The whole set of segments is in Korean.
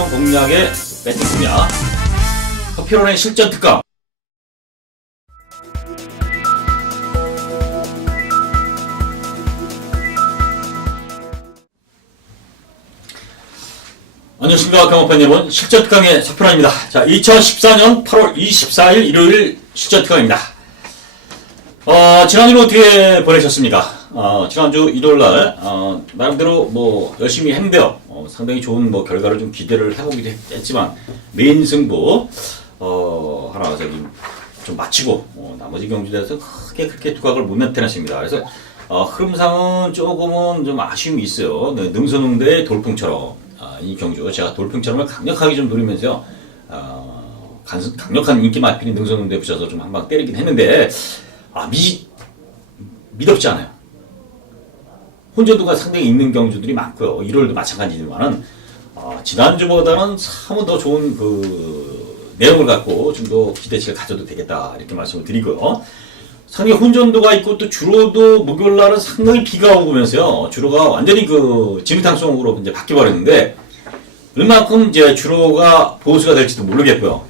특정 공략의 배팅 공략, 서피론의 실전 특강. 안녕하십니까 경험판 여러분, 실전 특강의 서피론입니다. 자, 2014년 8월 24일 일요일 실전 특강입니다. 지난주는 어떻게 보내셨습니까? 지난주 일요일날 나름대로 뭐 열심히 했는데요. 상당히 좋은 뭐 결과를 좀 기대를 해보기도 했지만 메인 승부 하나 저기 좀 마치고 나머지 경주대에서 크게 그렇게 두각을 못 나타냈습니다. 그래서 흐름상은 조금은 좀 아쉬움이 있어요. 네, 능선응대의 돌풍처럼 이 경주 제가 돌풍처럼을 강력하게 좀 노리면서요. 강력한 인기 마필인 능선응대에 붙여서 좀 한 방 때리긴 했는데 미덥지 않아요. 혼전도가 상당히 있는 경주들이 많고요. 1월도 마찬가지지만은 지난주보다는 사뭇 더 좋은 그 내용을 갖고 좀 더 기대치를 가져도 되겠다 이렇게 말씀을 드리고요. 상당히 혼전도가 있고 또 주로도 목요일 날은 상당히 비가 오면서요. 주로가 완전히 그 진흙탕송으로 이제 바뀌어버렸는데 얼마큼 이제 주로가 보수가 될지도 모르겠고요.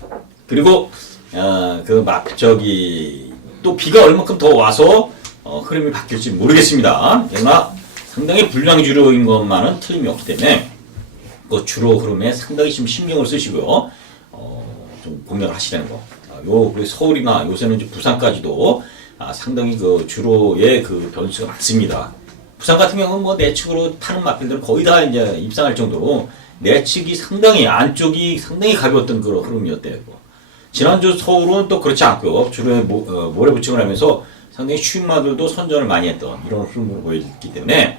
그리고 또 비가 얼마큼 더 와서 흐름이 바뀔지 모르겠습니다. 그러나 상당히 불량 주로인 것만은 틀림이 없기 때문에 그 주로 흐름에 상당히 좀 신경을 쓰시고요. 좀 공략을 하시라는 거. 서울이나 요새는 이제 부산까지도 상당히 그 주로의 그 변수가 많습니다. 부산 같은 경우는 뭐 내측으로 타는 마필들은 거의 다 이제 입상할 정도로 내측이 상당히 안쪽이 상당히 가벼웠던 그런 흐름이었대요. 지난주 서울은 또 그렇지 않고요. 주로에 모래부침을 하면서 상당히 쉬운마들도 선전을 많이 했던 이런 흐름으로 보여졌기 때문에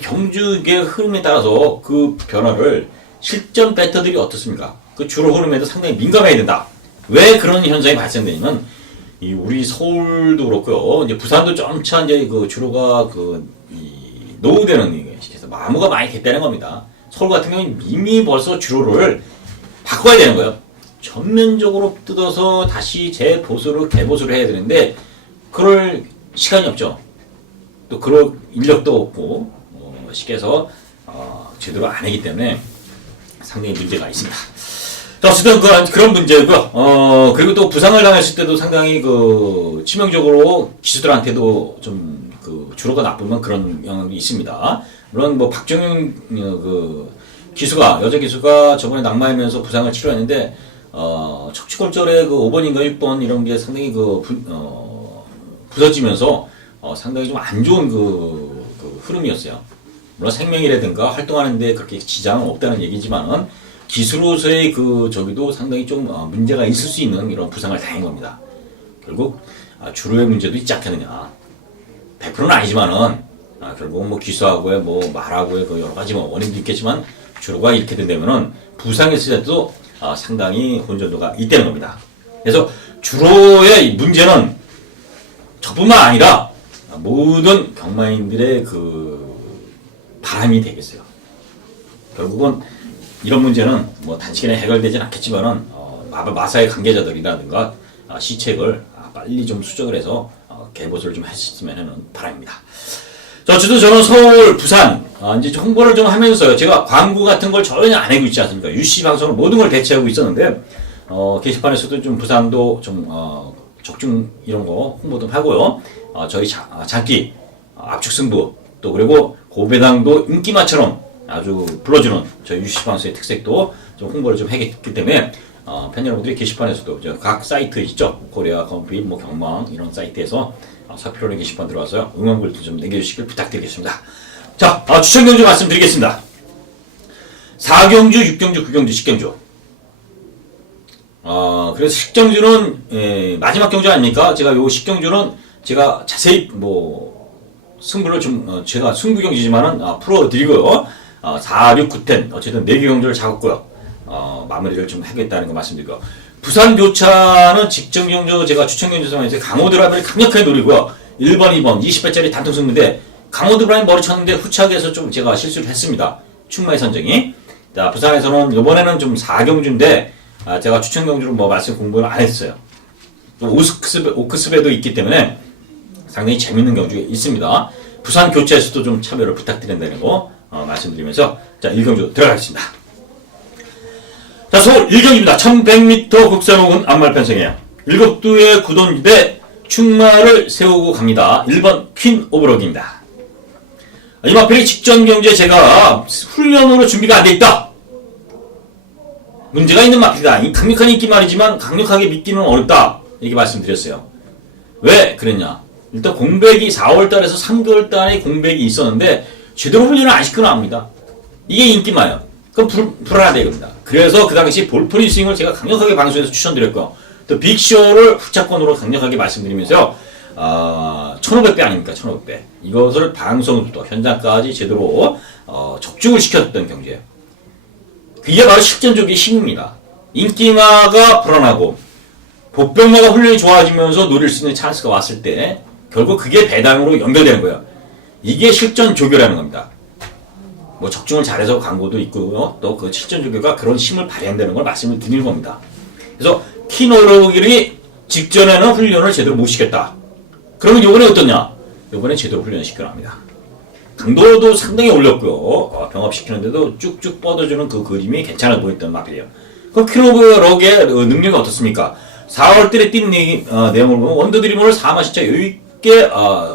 경주의 흐름에 따라서 그 변화를 실전 배터들이 어떻습니까? 그 주로 흐름에도 상당히 민감해야 된다. 왜 그런 현상이 발생되냐면 우리 서울도 그렇고요. 이제 부산도 점차 이제 그 주로가 노후되는 시기에서 마모가 많이 됐다는 겁니다. 서울 같은 경우는 이미 벌써 주로를 바꿔야 되는 거예요. 전면적으로 뜯어서 다시 개보수를 해야 되는데 그럴 시간이 없죠. 또 그럴 인력도 없고 쉽게 해서 제대로 안 하기 때문에 상당히 문제가 있습니다. 자, 어쨌든 그런 문제고요. 그리고 또 부상을 당했을 때도 상당히 그 치명적으로 기수들한테도 좀 그 주로가 나쁘면 그런 영향이 있습니다. 물론 뭐 박정윤 여자 기수가 저번에 낙마하면서 부상을 치료했는데 척추골절의 그 5번인가 6번 이런 게 상당히 부서지면서 상당히 좀 안 좋은 그 흐름이었어요. 물론 생명이라든가 활동하는데 그렇게 지장은 없다는 얘기지만은 기수로서의 저기도 상당히 좀 문제가 있을 수 있는 이런 부상을 당한 겁니다. 결국 주로의 문제도 있지 않겠느냐. 100%는 아니지만은 결국 뭐 기수하고의 뭐 말하고의 그 여러 가지 원인도 있겠지만 주로가 이렇게 된다면은 부상했을 때도 상당히 혼전도가 있다는 겁니다. 그래서 주로의 문제는 저뿐만 아니라 모든 경마인들의 바람이 되겠어요. 결국은 이런 문제는 뭐 단시간에 해결되진 않겠지만은 마사의 관계자들이라든가 시책을 빨리 좀 수정을 해서 개보수를 좀 했으면 하는 바람입니다. 자, 어쨌든 저는 서울, 부산 이제 홍보를 좀 하면서요. 제가 광고 같은 걸 전혀 안 하고 있지 않습니까? UC 방송을 모든 걸 대체하고 있었는데 게시판에서도 좀 부산도 좀 적중 이런 거 홍보 좀 하고요. 저희 장기 압축 승부 또 그리고 고배당도 인기마처럼 아주 불러주는 저희 UC 방송의 특색도 좀 홍보를 좀 하기 때문에 팬 여러분들이 게시판에서도 각 사이트 있죠. 코리아 컴핏, 뭐 경망 이런 사이트에서 서피론의 게시판 들어와서 응원글도 좀 남겨주시길 부탁드리겠습니다. 자, 추천 경주 말씀드리겠습니다. 4경주, 6경주, 9경주, 10경주. 그래서 10경주는 마지막 경주 아닙니까? 제가 요 10경주는 제가 자세히 승부를 좀 제가 승부 경주지만은 풀어드리고요. 4, 6, 9, 10 어쨌든 4개 경주를 잡았고요. 마무리를 좀 하겠다는 거 말씀드리고 부산 교차는 직전 경주 제가 추천 경주 상황에서 강호 드라이브를 강력하게 노리고요. 1번, 2번 20배짜리 단통 승부인데 강호 드라이브 머리 쳤는데 후착에서 좀 제가 실수를 했습니다. 충마의 선정이. 자, 부산에서는 이번에는 좀 4경주인데 제가 추천 경주를 말씀 공부를 안 했어요. 오크스배도 있기 때문에 상당히 재밌는 경주가 있습니다. 부산 교차에서도 좀 참여를 부탁드린다는 거 말씀드리면서 자, 1경주 들어가겠습니다. 자, 서울 1경기입니다. 1100m 국산호군 안말편성이에요. 7두의 구돈대 충마를 세우고 갑니다. 1번 퀸 오브록입니다. 이 마필이 직전 경주에 제가 훈련으로 준비가 안 돼 있다. 문제가 있는 마필이다. 강력한 인기 말이지만 강력하게 믿기는 어렵다. 이렇게 말씀드렸어요. 왜 그랬냐? 일단 공백이 4월달에서 3개월달에 공백이 있었는데 제대로 훈련을 안 시켜놔옵니다. 이게 인기마예요. 그럼 불안하다 이겁니다. 그래서 그 당시 볼프리 스윙을 제가 강력하게 방송에서 추천드렸고 또 빅쇼를 후차권으로 강력하게 말씀드리면서요. 1500배 아닙니까? 1500배. 이것을 방송부터 현장까지 제대로 적중을 시켰던 경주예요. 그게 바로 실전적인 힘입니다. 인기마가 불안하고 복병마가 훈련이 좋아지면서 노릴 수 있는 찬스가 왔을 때 결국 그게 배당으로 연결되는 거예요. 이게 실전 조교라는 겁니다. 뭐 적중을 잘해서 광고도 있고요. 또 그 실전 조교가 그런 힘을 발휘한다는 걸 말씀을 드리는 겁니다. 그래서 키노로기를 직전에는 훈련을 제대로 못 시켰다. 그러면 요번에 어떠냐? 요번에 제대로 훈련을 시켜납니다. 강도도 상당히 올렸고요. 병합시키는데도 쭉쭉 뻗어주는 그 그림이 괜찮아 보였던 마필이에요. 그 키노로기의 능력이 어떻습니까? 4월달에 뛴 내용을 보면 원더드리머를 4마신차 여유있게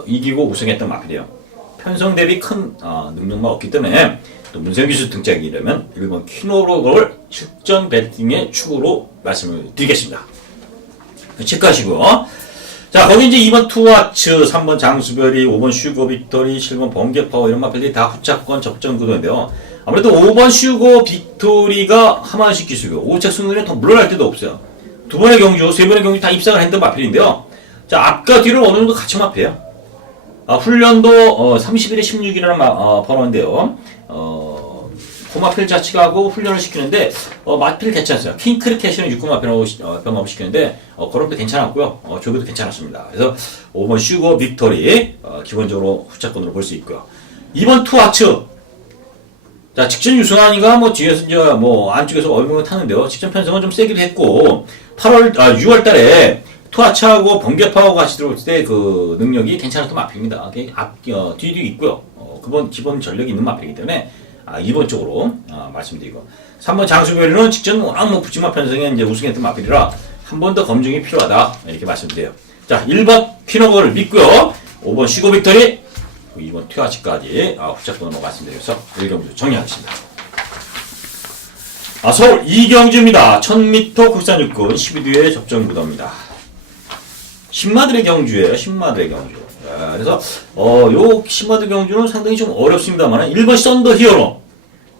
이기고 우승했던 마필이에요. 편성 대비 큰 능력만 없기 때문에 또 문세기수 등짝이라면 1번 키노록을 실전 배팅의 축으로 말씀을 드리겠습니다. 체크하시고 자 거기 이제 2번 투와츠, 3번 장수별이, 5번 슈거 빅토리, 7번 번개파워 이런 마필들이 다 후차권 접전 구도인데요. 아무래도 5번 슈거 빅토리가 하만식 기수고 5차 승률이 더 물러날 데도 없어요. 두 번의 경주, 세 번의 경주 다 입상을 했던 마필인데요. 자 앞과 뒤를 어느 정도 같이 마필이에요. 훈련도 31에 16이라는 번호인데요. 고마필 자치가고 훈련을 시키는데 마필 괜찮았어요. 킹크리켓은 6구 마필하고 병합을 시키는데 그것도 괜찮았고요. 조교도 괜찮았습니다. 그래서 5번 슈거 빅토리 기본적으로 후차권으로 볼 수 있고요. 2번 투아츠 자 직전 유승환이가 뭐 뒤에서 이제 뭐 안쪽에서 얼굴을 타는데요. 직전 편성은 좀 세기도 했고 6월달에 투아츠하고 번개파워 같이 들어올 때 그 능력이 괜찮았던 마필입니다. 뒤도 있고요. 기본 전력이 있는 마필이기 때문에 2번 쪽으로 말씀드리고 3번 장수별이는 직전 워낙 뭐 붙임마 편성에 이제 우승했던 마필이라 한 번 더 검증이 필요하다 이렇게 말씀드려요. 자 1번 퀴너거를 믿고요. 5번 슈거 빅토리 2번 투아츠까지 후차권으로 말씀드려서 1경주 정리하겠습니다. 서울 2경주입니다. 1000m 국산 육군 12두의 접전 구도입니다. 신마들의 경주예요. 신마들의 경주. 그래서 요 신마들 경주는 상당히 좀 어렵습니다만 1번 썬더 히어로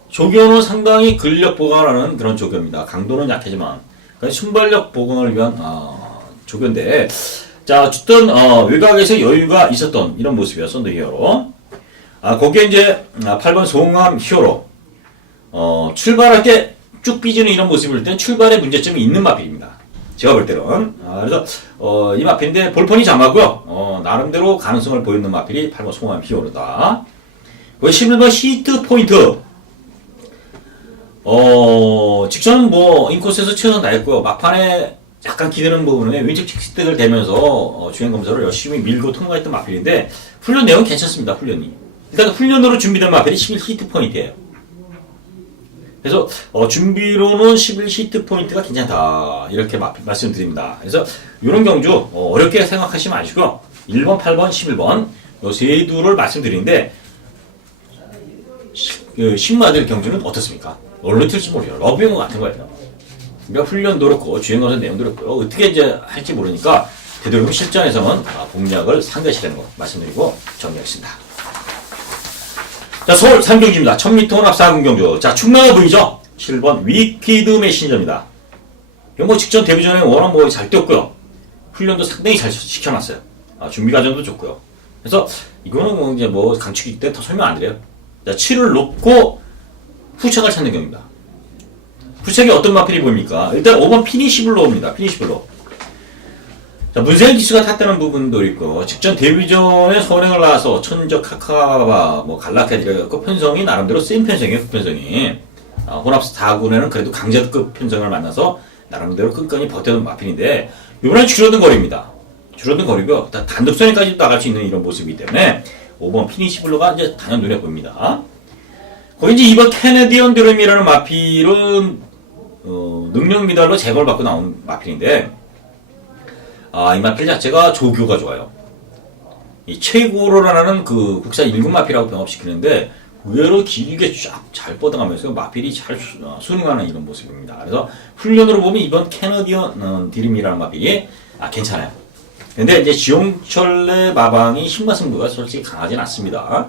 조교는 상당히 근력 보강하는 그런 조교입니다. 강도는 약하지만 그러니까 순발력 보강을 위한 조교인데 자 어쨌든 외곽에서 여유가 있었던 이런 모습이에요. 썬더 히어로. 거기에 이제 8번 송암 히어로 출발할 때 쭉 삐지는 이런 모습을 볼 때는 출발에 문제점이 있는 마필입니다. 제가 볼 때는 그래서 이 마필인데 볼펀이 장하고요. 나름대로 가능성을 보이는 마필이 8번 송암 히어로다. 11번 히트 포인트 직전은 뭐 인코스에서 최선 다했고요. 막판에 약간 기대는 부분에 왼쪽 직스택을 대면서 주행 검사를 열심히 밀고 통과했던 마필인데 훈련 내용은 괜찮습니다. 훈련이 일단 훈련으로 준비된 마필이 11 히트 포인트예요. 그래서 준비로는 11 히트 포인트가 괜찮다 이렇게 말씀드립니다. 그래서 이런 경주 어렵게 생각하시지 마시고 1번, 8번, 11번 이 세 두를 말씀드리는데 신마들 경주는 어떻습니까? 뭘로 틀지 모르겠어요. 러브행어 같은 거예요. 그러니까 훈련도 그렇고 주행검사 내용도 그렇고요. 어떻게 이제 할지 모르니까 되도록 실전에서는 공략을 상대시라는 거 말씀드리고 정리하겠습니다. 자, 서울 3경주입니다. 1000m 혼합 4군 경주. 자, 충나가 보이죠? 7번 위키드 메신저입니다. 이건 뭐 직전 데뷔 전에 워낙 뭐 잘 뛰었고요. 훈련도 상당히 잘 시켜놨어요. 준비 과정도 좋고요. 그래서 이거는 뭐 이제 뭐 강축이기 때문에 더 설명 안 드려요. 자, 7을 놓고 후착을 찾는 경우입니다. 후착이 어떤 마필이 보입니까? 일단 5번 피니시블로입니다. 피니시블로. 자, 문세현 기수가 탔다는 부분도 있고, 직전 데뷔 전에 선행을 나와서 천적 카카바, 뭐 갈라카디라고 편성이 나름대로 센 편성이에요, 그 편성이. 혼합 4군에는 그래도 강자급 편성을 만나서 나름대로 끝까지 버텨둔 마필인데, 이번엔 줄어든 거리입니다. 줄어든 거리고요. 단독선에까지 나갈 수 있는 이런 모습이기 때문에, 5번 피니시블로가 이제 단연 눈에 보입니다. 거기 이제 2번 캐네디언 드럼이라는 마필은, 능력 미달로 제거를 받고 나온 마필인데, 이 마필 자체가 조교가 좋아요. 이 최고로라는 그 국산 1군 마필하고 병합시키는데, 의외로 길게 쫙 잘 뻗어가면서 마필이 잘 순응하는 이런 모습입니다. 그래서 훈련으로 보면 이번 캐너디언 디림이라는 마필이 괜찮아요. 근데 이제 지용철의 마방이 신마승부가 솔직히 강하진 않습니다.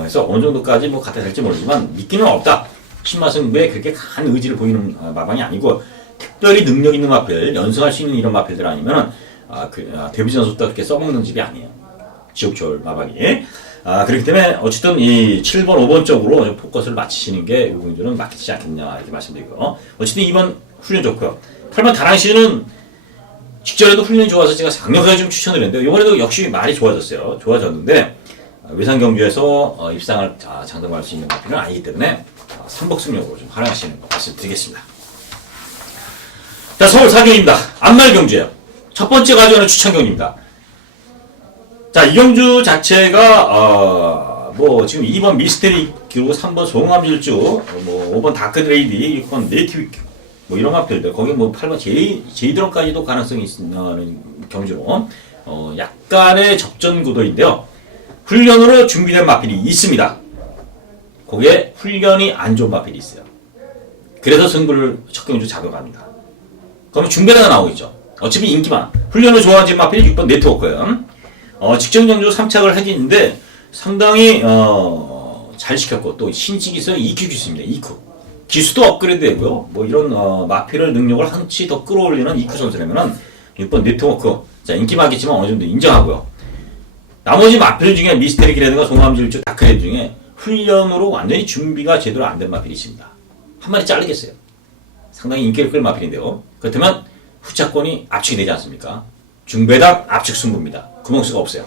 그래서 어느 정도까지 뭐 갖다 될지 모르지만 믿기는 없다. 신마승부에 그렇게 강한 의지를 보이는 마방이 아니고 특별히 능력 있는 마필, 연승할 수 있는 이런 마필들 아니면은 데뷔 전부터 그렇게 써먹는 집이 아니에요. 지옥철 마방이. 그렇기 때문에 어쨌든 이 7번, 5번 쪽으로 좀 포커스를 맞추시는 게 요분들은 맞지 않겠냐 이렇게 말씀드리고, 어쨌든 이번 훈련 좋고요. 8번 다랑씨는 직전에도 훈련이 좋아서 제가 강력하게 좀 추천을 했는데 이번에도 역시 많이 좋아졌어요. 좋아졌는데 외상경주에서 입상을 장담할 수 있는 마필은 아니기 때문에 삼복승력으로 좀 활용하시는 거 말씀드리겠습니다. 자, 서울 사경입니다. 안말경주예요. 첫 번째 가져오는 추천경주입니다. 자, 이 경주 자체가 뭐 지금 2번 미스테리 그리고 3번 송암질주, 뭐 5번 다크드레이디, 6번 네티윅 뭐 이런 마필들, 거기 뭐 8번 제이드런까지도 가능성이 있는 경주로 약간의 접전 구도인데요. 훈련으로 준비된 마필이 있습니다. 거기에 훈련이 안 좋은 마필이 있어요. 그래서 승부를 첫 경주 잡아갑니다. 그러면 중배다가 나오겠죠. 어차피 인기만. 훈련을 좋아하는 마필이 6번 네트워크예요. 직전 경주 3착을 하겠는데 상당히 잘 시켰고, 또 신직이서 EQ 기수입니다. EQ. 기수도 업그레이드 되고요. 뭐 이런 마필을 능력을 한치 더 끌어올리는 EQ 선수라면은 6번 네트워크. 자, 인기 많겠지만 어느 정도 인정하고요. 나머지 마필 중에 미스테리 기라든가 송암질주, 다크레드 중에 훈련으로 완전히 준비가 제대로 안 된 마필이 있습니다. 한 마리 자르겠어요. 상당히 인기를 끌 마필인데요. 그렇다면 후차권이 압축이 되지 않습니까? 중배당 압축 승부입니다. 구멍수가 없어요.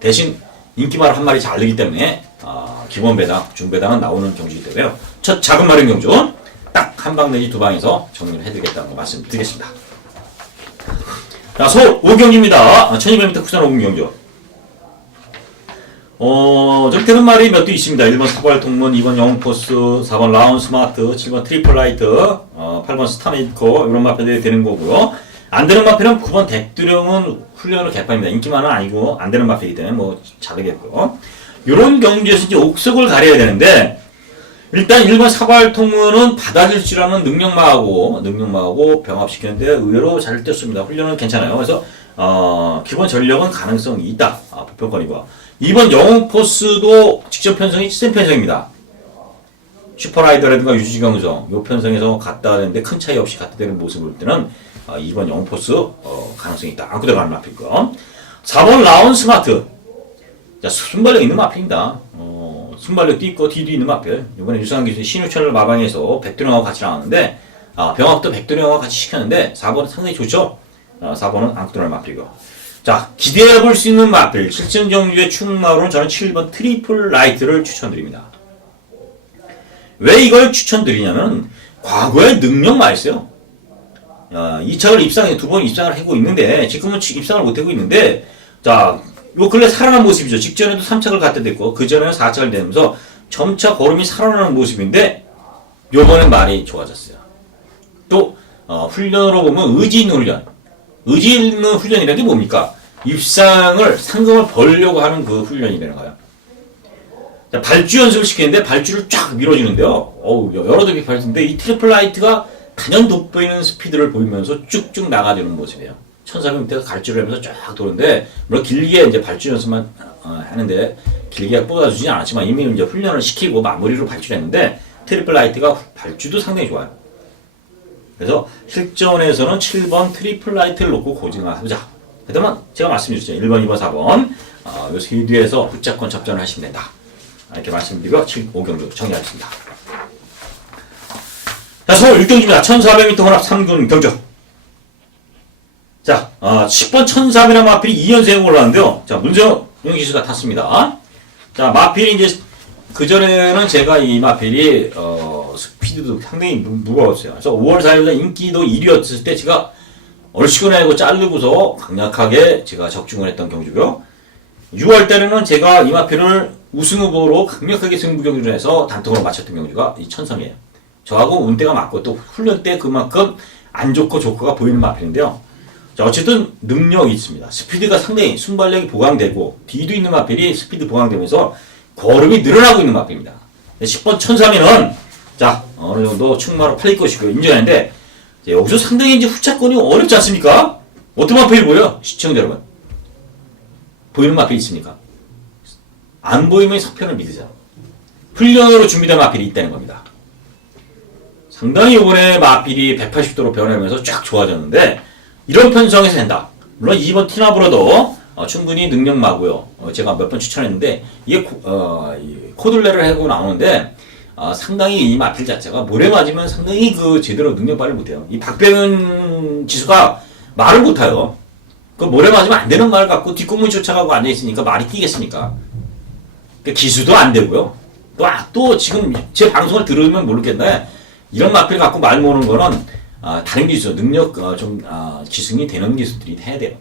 대신 인기말 한 마리 자르기 때문에 기본 배당, 중배당은 나오는 경주이기 때문에요. 첫 작은 마련 경주 딱 한 방 내지 두 방에서 정리를 해드리겠다는 거 말씀드리겠습니다. 자, 서울 5경주입니다. 1200m 쿠션 5분 경주. 저렇게 되는 말이 몇 개 있습니다. 1번 사발통문, 2번 영웅포스, 4번 라운 스마트, 7번 트리플 라이트, 8번 스타메이커, 이런 마필들이 되는 거고요. 안 되는 마필은 9번 덱두령은 훈련으로 개판입니다. 인기만은 아니고 안 되는 마필이기 때문에 뭐 자르겠고요. 이런 경주에서 이제 옥석을 가려야 되는데, 일단 1번 사발통문은 받아줄 줄 아는 능력마하고 병합시키는데 의외로 잘 뛰었습니다. 훈련은 괜찮아요. 그래서 기본 전력은 가능성이 있다. 보편권이고. 2번 영웅포스도 직접 편성이 센 편성입니다. 슈퍼라이더라든가 유지경성 요 편성에서 갖다 대는데 큰 차이 없이 갖다 대는 모습을 볼 때는 2번 영웅포스 가능성이 있다. 안고 들어가는 마필이고요. 4번 라운 스마트. 자, 순발력 있는 마필입니다. 순발력도 있고 뒤도 있는 마필. 이번에 유상한 기수의 신유철을 마방해서 백두령하고 같이 나왔는데 병합도 백두령하고 같이 시켰는데 4번은 상당히 좋죠. 4번은 안고 들어가는 마필이고. 자, 기대해볼 수 있는 마필 7전 경주의 충마로는 저는 7번 트리플 라이트를 추천드립니다. 왜 이걸 추천드리냐면 과거에 능력 많이 있어요. 이 착을 두 번 입상을 하고 있는데 지금은 입상을 못하고 있는데, 자, 요 근래 살아난 모습이죠. 직전에도 3착을 갖다 댔고 그전에는 4착을 내면서 점차 걸음이 살아나는 모습인데 요번엔 많이 좋아졌어요. 또 훈련으로 보면 의지 있는 훈련. 의지 있는 훈련이라는 게 뭡니까? 입상을 상금을 벌려고 하는 그 훈련이라는 거예요. 자, 발주 연습을 시키는데 발주를 쫙 밀어주는데요. 여러 대비 발주인데 이 트리플 라이트가 단연 돋보이는 스피드를 보이면서 쭉쭉 나가주는 모습이에요. 1400m에서 갈주를 하면서 쫙 도는데, 물론 길게 이제 발주 연습만 하는데 길게 뽑아주진 않았지만 이미 이제 훈련을 시키고 마무리로 발주를 했는데 트리플 라이트가 발주도 상당히 좋아요. 그래서 실전에서는 7번 트리플 라이트를 놓고 고증하자. 그다음에 제가 말씀드렸죠. 1번, 2번, 4번 요 세 뒤에서 후차권 접전을 하시면 된다. 이렇게 말씀드리고 5경주 정리하겠습니다. 자, 서울 6경주입니다. 1400m 혼합 3군 경주. 자, 10번 1400m 마필이 2연승에 올라왔는데요. 자, 문정영 기수가 탔습니다. 자, 마필이 이제 그전에는 제가 이 마필이 스피드도 상당히 무거웠어요. 그래서 5월 4일날 인기도 1위였을 때 제가 얼씨구나 자르고서 강력하게 제가 적중을 했던 경주고요. 6월 달에는 제가 이 마필을 우승 후보로 강력하게 승부 경주를 해서 단통으로 마쳤던 경주가 이 천성이에요. 저하고 운대가 맞고 또 훈련 때 그만큼 안 좋고 좋고가 보이는 마필인데요. 자, 어쨌든 능력이 있습니다. 스피드가 상당히 순발력이 보강되고 뒤도 있는 마필이 스피드 보강되면서 걸음이 늘어나고 있는 마필입니다. 10번 1003이는 자 어느 정도 충마로 팔릴 것이고 인정하는데 여기서 상당히 이제 후차권이 어렵지 않습니까? 어떤 마필이 보여? 시청자 여러분 보이는 마필이 있습니까? 안 보이면 서편을 믿으자. 훈련으로 준비된 마필이 있다는 겁니다. 상당히 이번에 마필이 180도로 변하면서 쫙 좋아졌는데 이런 편성에서 된다. 물론 2번 티나브로도 충분히 능력마고요. 제가 몇 번 추천했는데 이게 코들레를 하고 나오는데 상당히 이 마필 자체가 모래 맞으면 상당히 그 제대로 능력 발휘 못해요. 이 박병현 지수가 말을 못해요. 그 모래 맞으면 안 되는 말 갖고 뒷공문 쫓아가고 앉아있으니까 말이 뛰겠습니까? 그 기수도 안 되고요. 또 지금 제 방송을 들으면 모르겠네. 이런 마필 갖고 말 모으는 거는 다른 기수, 능력 기승이 되는 기수들이 해야 돼요.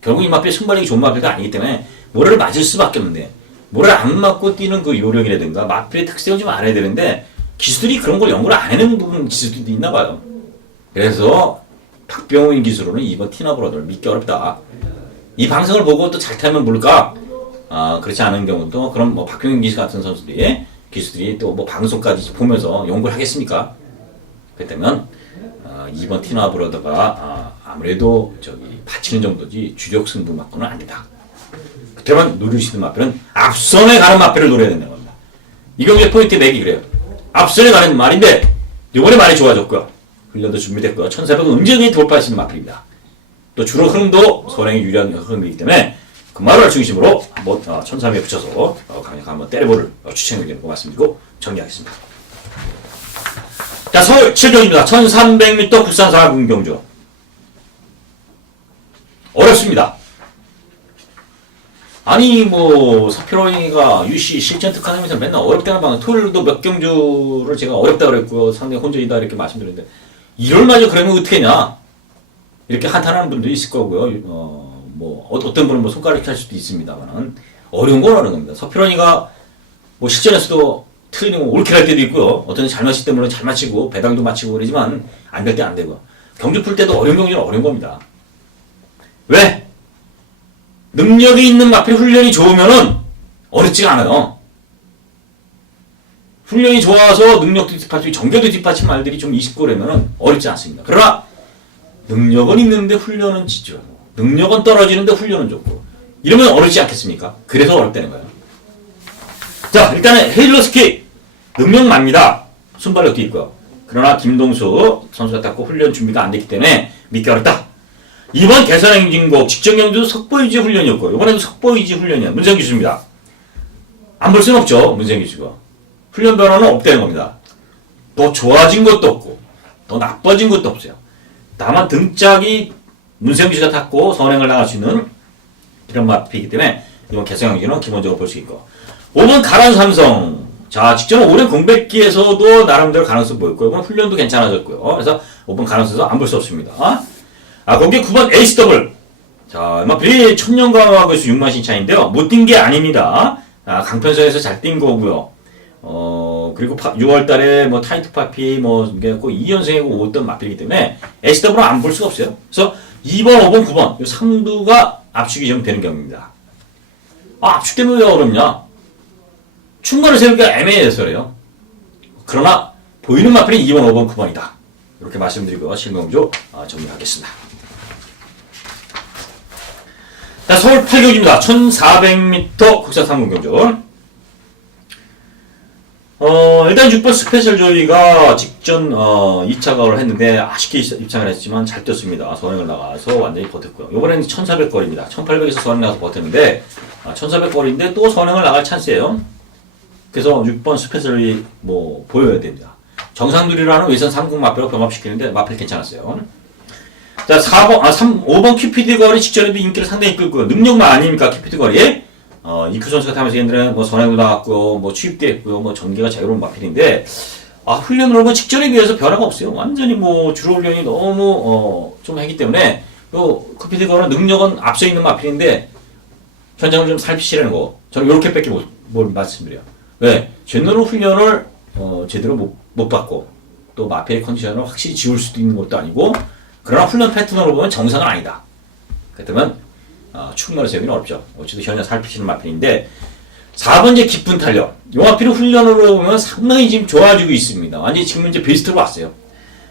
결국 이 마필 순발력이 좋은 마필도 아니기 때문에 모래를 맞을 수밖에 없는데 모래를 안 맞고 뛰는 그 요령이라든가 마필의 특성을 좀 알아야 되는데 기수들이 그런 걸 연구를 안 해내는 부분 기수들도 있나 봐요. 그래서 박병훈 기수로는 이번 티나브로더를 믿기 어렵다. 이 방송을 보고 또 잘 타면 모를까? 그렇지 않은 경우도 그럼 뭐 박병훈 기수 같은 선수들이 기수들이 또 뭐 방송까지 보면서 연구를 하겠습니까? 그렇다면 2번 티나브로더가 아무래도 받치는 정도지 주력 승부 맞고는 안 된다. 그때만 노릴 수 있는 마필은 앞선에 가는 마필을 노려야 된다는 겁니다. 이 경기의 포인트 맥이 그래요. 앞선에 가는 말인데 이번에 많이 좋아졌고요. 훈련도 준비됐고요. 1400은 은전히 돌파할 수 있는 마필입니다. 또 주로 흐름도 선행이 유리한 흐름이기 때문에 그 말을 중심으로 한번 1300에 붙여서 강력 한번 때려보를 추천해드리는 거 말씀드리고 정리하겠습니다. 자, 서울 7경입니다. 1300m 국산 4군 경주. 어렵습니다. 아니 뭐 서피로이가 UC 실전 특화하면서 맨날 어렵다는 방송 토요일도 몇 경주를 제가 어렵다 그랬고요. 상당히 혼전이다 이렇게 말씀드렸는데 일요일마저 그러면 어떻게 했냐 이렇게 한탄하는 분도 있을 거고요. 뭐 어떤 분은 뭐 손가락이 할 수도 있습니다만은 어려운 건 어려운 겁니다. 서피로이가 뭐 실전에서도 트레이닝 옳게 할 때도 있고요. 어떤 잘 맞힐 때 물론 잘 맞히고 배당도 맞히고 그러지만 안 될 때 안 되고 경주 풀 때도 어려운 경주는 어려운 겁니다. 왜? 능력이 있는 마필 훈련이 좋으면은 어렵지가 않아요. 훈련이 좋아서 능력도 뒷받침, 정교도 뒷받침 말들이 좀 20고라면은 어렵지 않습니다. 그러나 능력은 있는데 훈련은 지죠. 능력은 떨어지는데 훈련은 좋고 이러면 어렵지 않겠습니까? 그래서 어렵다는 거예요. 자, 일단은 헤일러스키 능력만입니다. 순발력도 있고요. 그러나 김동수 선수가 닦고 훈련 준비가 안 됐기 때문에 믿기 어렵다. 이번 개선행진곡 직전 경주도 석보유지 훈련이었고 이번에도 석보유지 훈련이야. 문세영 기수입니다. 안 볼 수는 없죠. 문세영 기수가. 훈련 변화는 없다는 겁니다. 더 좋아진 것도 없고 더 나빠진 것도 없어요. 다만 등짝이 문세영 기수가 탔고 선행을 나갈 수 있는 이런 마필이기 때문에 이번 개선행진은 기본적으로 볼 수 있고 5번 가란 삼성. 자, 직전 오랜 공백기에서도 나름대로 가능성 보였고요. 이번 훈련도 괜찮아졌고요. 그래서 5번 가란 삼성 안 볼 수 없습니다. 거기에 9번 에이스 더블. 자, 마필이 천년강화하고 6만 신차인데요. 못 뛴 게 아닙니다. 강편선에서 잘 뛴 거고요. 그리고 6월 달에 뭐 타이트 파피 뭐, 2연승이고 5던 마필이기 때문에 에이스 더블은 안 볼 수가 없어요. 그래서 2번, 5번, 9번. 이 3두가 압축이 좀 되는 경우입니다. 압축 때문에 왜 어렵냐? 충분을 세우기가 애매해서 그래요. 그러나, 보이는 마필이 2번, 5번, 9번이다. 이렇게 말씀드리고 실명조 정리하겠습니다. 자, 서울 8경주입니다. 1400m 국산 3군 경주. 일단 6번 스페셜 조이가 직전 2차 가을 했는데 아쉽게 입장을 했지만 잘 뛰었습니다. 선행을 나가서 완전히 버텼고요. 이번에는 1400거리입니다. 1800에서 선행 나가서 버텼는데 1400거리인데 또 선행을 나갈 찬스예요. 그래서 6번 스페셜이 뭐 보여야 됩니다. 정상들이라는 외선 3군 마필로 병합시키는데 마필 괜찮았어요. 자, 5번 큐피드 거리 직전에도 인기를 상당히 끌고요. 능력만 아닙니까? 큐피드 거리. 이큐 선수가 타면서 얘네들은 뭐 선행도 나왔고, 뭐 취입도 했고요. 뭐 전개가 자유로운 마필인데, 훈련을 하면 직전에 비해서 변화가 없어요. 완전히 뭐 주로 훈련이 너무, 좀 하기 때문에, 큐피드 거리는 능력은 앞서 있는 마필인데, 현장을 좀 살피시라는 거. 저는 이렇게밖에 못 말씀드려요. 왜? 제대로 훈련을, 제대로 못 받고 또 마필의 컨디션을 확실히 지울 수도 있는 것도 아니고 그러나 훈련 패턴으로 보면 정상은 아니다. 그렇다면 충분히 세우기는 어렵죠. 어쨌든 현재 살피시는 마필인데 4번째 깊은 탄력. 이 마필의 훈련으로 보면 상당히 지금 좋아지고 있습니다. 완전히 지금 이제 베스트로 왔어요.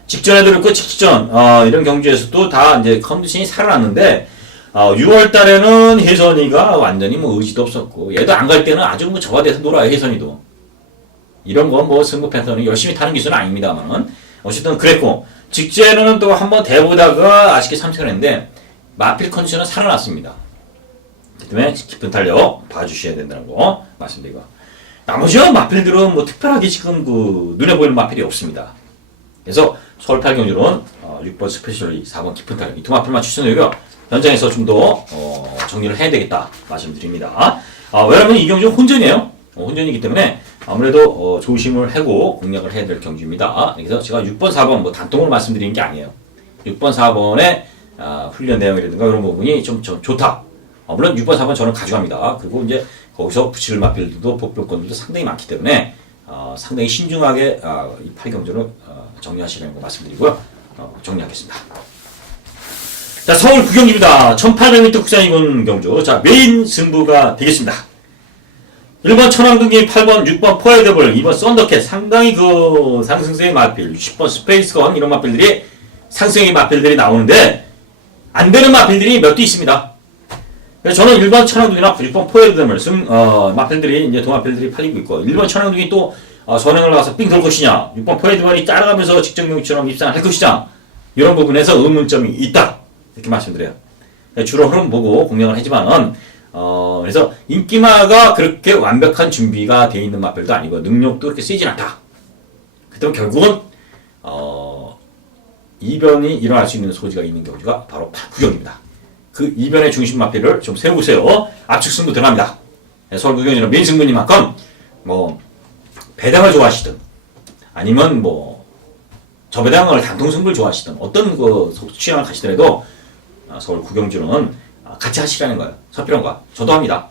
직전에도 그렇고 직전 이런 경주에서도 다 이제 컨디션이 살아났는데 6월 달에는 혜선이가 완전히 뭐 의지도 없었고 얘도 안 갈 때는 아주 뭐 저하돼서 놀아요. 혜선이도 이런 거 뭐 승부 패턴이 열심히 타는 기술은 아닙니다만은 어쨌든 그랬고 직전에는 또 한번 대보다가 아쉽게 참석을 했는데 마필 컨디션은 살아났습니다. 그 때문에 깊은 탄력 봐주셔야 된다는 거 말씀드리고 나머지 마필들은 뭐 특별하게 지금 그 눈에 보이는 마필이 없습니다. 그래서 서울 8경주는 6번 스페셜리 4번 깊은 탄력 이 두 마필만 추천드리고요. 현장에서 좀 더 정리를 해야 되겠다 말씀드립니다. 왜냐면 이 경주는 혼전이에요. 혼전이기 때문에 아무래도 조심을 하고 공략을 해야 될 경주입니다. 그래서 제가 6번, 4번 뭐 단통으로 말씀드리는 게 아니에요. 6번, 4번의 훈련 내용이라든가 이런 부분이 좀 좋다. 물론 6번, 4번 저는 가져갑니다. 그리고 이제 거기서 붙일 마필들도 복병권들도 상당히 많기 때문에 상당히 신중하게 이 8경주를 정리하시라는 거 말씀드리고요. 정리하겠습니다. 자, 서울 9경주입니다. 1800m 국산이군 경주. 자, 메인 승부가 되겠습니다. 1번 천왕등기, 8번, 6번 포에드블, 2번 썬더캣. 상당히 그 상승세의 마필, 60번 스페이스건 이런 마필들이 상승의 마필들이 나오는데 안 되는 마필들이 몇 개 있습니다. 그래서 저는 1번 천왕등기나 6번 포에드블 마필들이 이제 도마필들이 팔리고 있고 1번 천왕등기 또 선행을 가서 삥 돌 것이냐 6번 포에드블이 따라가면서 직전 경기처럼 입상을 할 것이냐 이런 부분에서 의문점이 있다. 이렇게 말씀드려요. 주로 흐름 보고 공략을 하지만은 그래서 인기마가 그렇게 완벽한 준비가 되어 있는 마필도 아니고 능력도 그렇게 세진 않다. 그렇다면 결국은 이변이 일어날 수 있는 소지가 있는 경주가 바로 9경입니다. 그 이변의 중심 마필을 좀 세워보세요. 압축 승부 들어갑니다. 서울 9경주는 메인 승부니만큼 뭐 배당을 좋아하시든 아니면 뭐 저배당을 단통 승부를 좋아하시든 어떤 그 취향을 가시더라도 서울 9경주는 같이 하시라는 거예요. 서필원과 저도 합니다.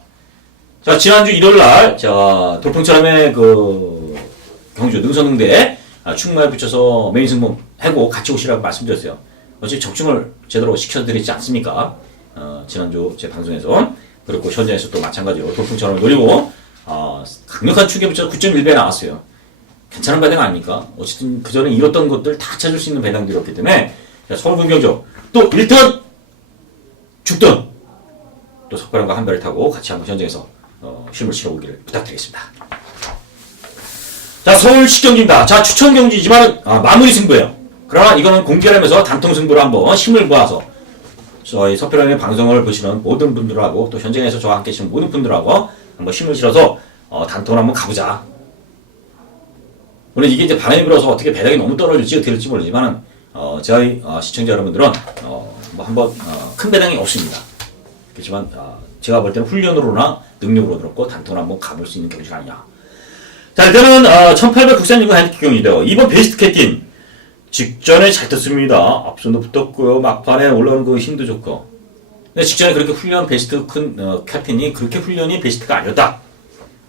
자, 지난주 일요일날 돌풍처럼의 그 경주 능선응대에 충무에 붙여서 메인 승부 하고 같이 오시라고 말씀드렸어요. 어차피 적중을 제대로 시켜드리지 않습니까? 지난주 제 방송에서 그리고 현장에서 또 마찬가지로 돌풍처럼을 노리고 강력한 축에 붙여서 9.1배 나왔어요. 괜찮은 배당 아닙니까? 어쨌든 그전에 잃었던 것들 다 찾을 수 있는 배당들이었기 때문에 서울 9경주 또 1등 죽든 또 석가람과 한 배를 타고 같이 한번 현장에서 힘을 실어보기를 부탁드리겠습니다. 자, 서울 10경주입니다. 자, 추천 경주이지만 마무리 승부예요. 그러나 이거는 공개하면서 단통 승부로 한번 힘을 모아서 저희 서필원의 방송을 보시는 모든 분들하고 또 현장에서 저와 함께 계시는 모든 분들하고 한번 힘을 실어서 단통을 한번 가보자. 물론 이게 이제 바람이 불어서 어떻게 배당이 너무 떨어질지 어떻게 될지 모르지만 저희 시청자 여러분들은 뭐 한번 큰 배당이 없습니다. 그렇지만 제가 볼 때는 훈련으로나 능력으로 들었고 단통을 한번 가볼 수 있는 경기가 아니냐. 자, 일단은 1800 국산인구 핸디캡 경기인데요. 이번 베스트 캡틴 직전에 잘 떴습니다. 앞선도 붙었고요. 막판에 올라오는 그 힘도 좋고. 근데 직전에 그렇게 훈련 베스트 큰 캡틴이 그렇게 훈련이 베스트가 아니었다.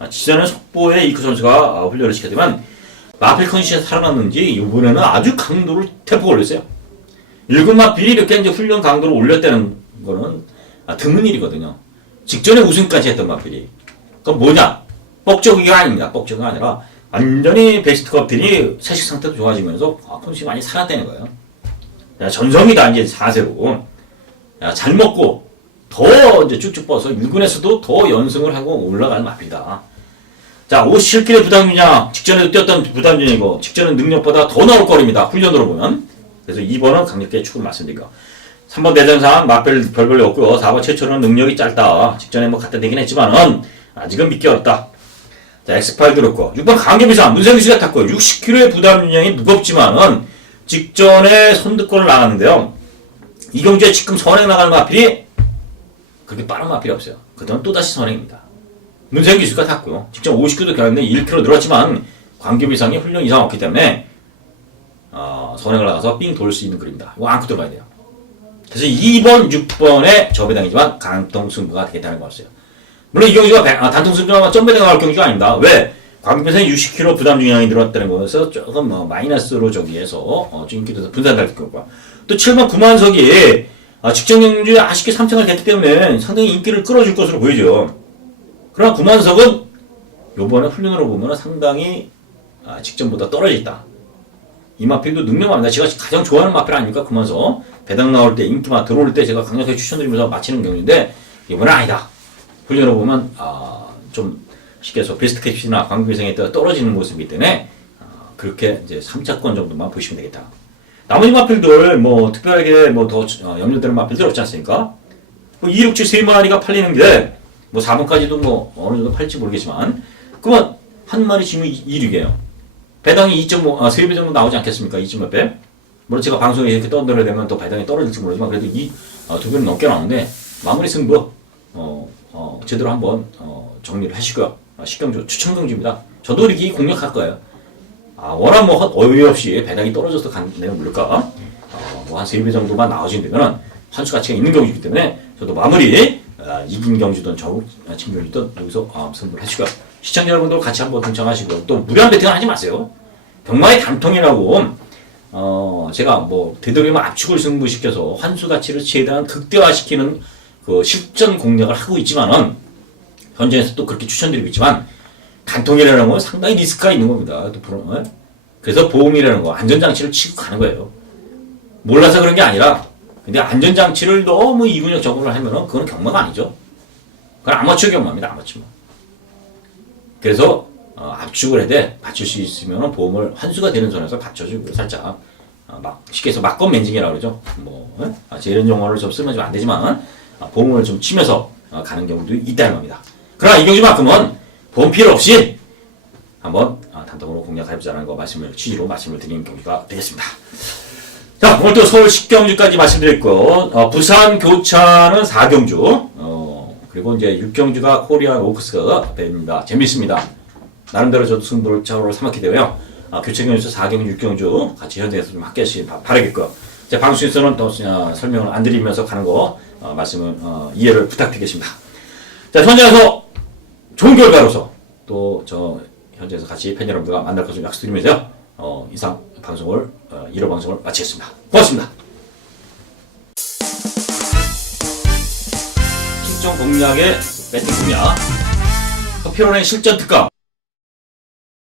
직전에 속보에 이크 선수가 훈련을 시켰지만 마필 컨디션이 살아났는지 이번에는 아주 강도를 대폭 올렸어요. 1군 마필이 이렇게 이제 훈련 강도를 올렸다는 거는 드문 일이거든요. 직전에 우승까지 했던 마필이. 그건 뭐냐? 뻑적이가 아닙니다. 뻑적이가 아니라 완전히 베스트컵들이 세식 상태도 좋아지면서 컨디션이 많이 살았다는 거예요. 야, 전성이다 이제 4세로. 야, 잘 먹고 더 이제 쭉쭉 뻗어서 1군에서도 더 연승을 하고 올라가는 마필이다. 자, 57kg 부담이냐? 직전에도 뛰었던 부담이고 직전은 능력보다 더 나올 거리입니다. 훈련으로 보면. 그래서 2번은 강력하게 축을 말씀드리고 3번 대전상 마필 별별로 없고요. 4번 최초는 능력이 짧다. 직전에 뭐 갖다 대긴 했지만은 아직은 믿기 어렵다. 자, X8 들었고 6번 강계비상 문세기씨가 탔고 60kg의 부담 유형이 무겁지만은 직전에 선두권을 나갔는데요. 이 경주에 지금 선행 나가는 마필이 그렇게 빠른 마필이 없어요. 그동안 또다시 선행입니다. 문세기씨가 탔고요. 직전 50kg 결합인데 1kg 늘었지만 광교비상이 훈련 이상 없기 때문에 선행을 나가서 삥 돌 수 있는 그림이다. 이거 안고 들어가야 돼요. 그래서 2번, 6번의 저배당이지만 강통 승부가 되겠다는 거였어요. 물론 이 경주가 단통 승부가 점배당 나올 경주가 아닙니다. 왜? 광주에서는 60kg 부담 중량이 늘었다는 거에서 조금 마이너스로 저기에서 좀 인기도 분산될 거고 또 7번 구만석이 직전 경주에 아쉽게 3등을 됐기 때문에 상당히 인기를 끌어줄 것으로 보이죠. 그러나 구만석은 요번에 훈련으로 보면 상당히 직전보다 떨어져 있다. 이 마필도 능력합니다. 제가 가장 좋아하는 마필 아닙니까? 구만석. 배당 나올 때 인기만 들어올 때 제가 강력하게 추천드리면서 마치는 경우인데 이번엔 아니다. 훈련으로 보면 좀 쉽게 해서 베스트 캡이나 광주위생에 따라 떨어지는 모습이기 때문에 그렇게 이제 3차권 정도만 보시면 되겠다. 나머지 마필들 뭐 특별하게 더 염려되는 마필들 없지 않습니까? 2, 6, 7 세 마리가 팔리는 게 뭐 4번까지도 뭐 어느 정도 팔지 모르겠지만 그러면 한 마리 지금 2륙이에요. 배당이 2.5, 3배 정도 나오지 않겠습니까? 2.몇 배? 물론 제가 방송에 이렇게 떠들어야 되면 또 배당이 떨어질지 모르지만 그래도 두 배는 넘게 나오는데 마무리 승부 제대로 한번 정리를 하시고요. 10경주 추천 경주입니다. 저도 이렇게 공략할 거예요. 워낙 어이없이 배당이 떨어져서 내가 물까 뭐 한 3배 정도만 나와준다면은 환수 가치가 있는 경주이기 때문에 저도 마무리 이긴 경주든 진 경주든 여기서 승부를 하시고요. 시청자 여러분들 같이 한번 동참하시고 또 무리한 배팅은 하지 마세요. 병마의 단통이라고 제가 뭐 되도록이면 압축을 승부시켜서 환수 가치를 최대한 극대화시키는 그 실전 공략을 하고 있지만은 현장에서 또 그렇게 추천드리고 있지만 단통이라는 건 상당히 리스크가 있는 겁니다. 그래서 보험이라는 거 안전장치를 치고 가는 거예요. 몰라서 그런 게 아니라 근데 안전장치를 너무 이군역 적응을 하면은 그건 경마가 아니죠. 그건 아마추어 경마입니다. 아마추어. 그래서 압축을 해대 받칠 수 있으면 보험을 환수가 되는 선에서 받쳐주고 살짝 쉽게 해서 막건 멘징이라고 그러죠. 제 이런 용어를 좀 쓰면 좀 안 되지만 보험을 좀 치면서 가는 경우도 있다는 겁니다. 그러나 이 경주만큼은 보험 필요 없이 한번 단독으로 공략해보자는 거 취지로 말씀을 드리는 경주가 되겠습니다. 자, 오늘 또 서울 10경주까지 말씀드렸고, 부산 교차는 4경주, 그리고 이제 6경주가 코리안 오크스가 됩니다. 재밌습니다. 나름대로 저도 승부를 차로 삼았게 되고요. 교체 경주에서 4경주, 6경주 같이 현장에서 좀 함께 하시길 바라겠고요. 제 방송에서는 더 설명을 안 드리면서 가는 거, 말씀을, 이해를 부탁드리겠습니다. 자, 현장에서 좋은 결과로서 또 현장에서 같이 팬 여러분들과 만날 것을 약속드리면서요. 이상 방송을 1호 방송을 마치겠습니다. 고맙습니다. 실전 공략의 배팅 공략, 커피로의 실전 특강.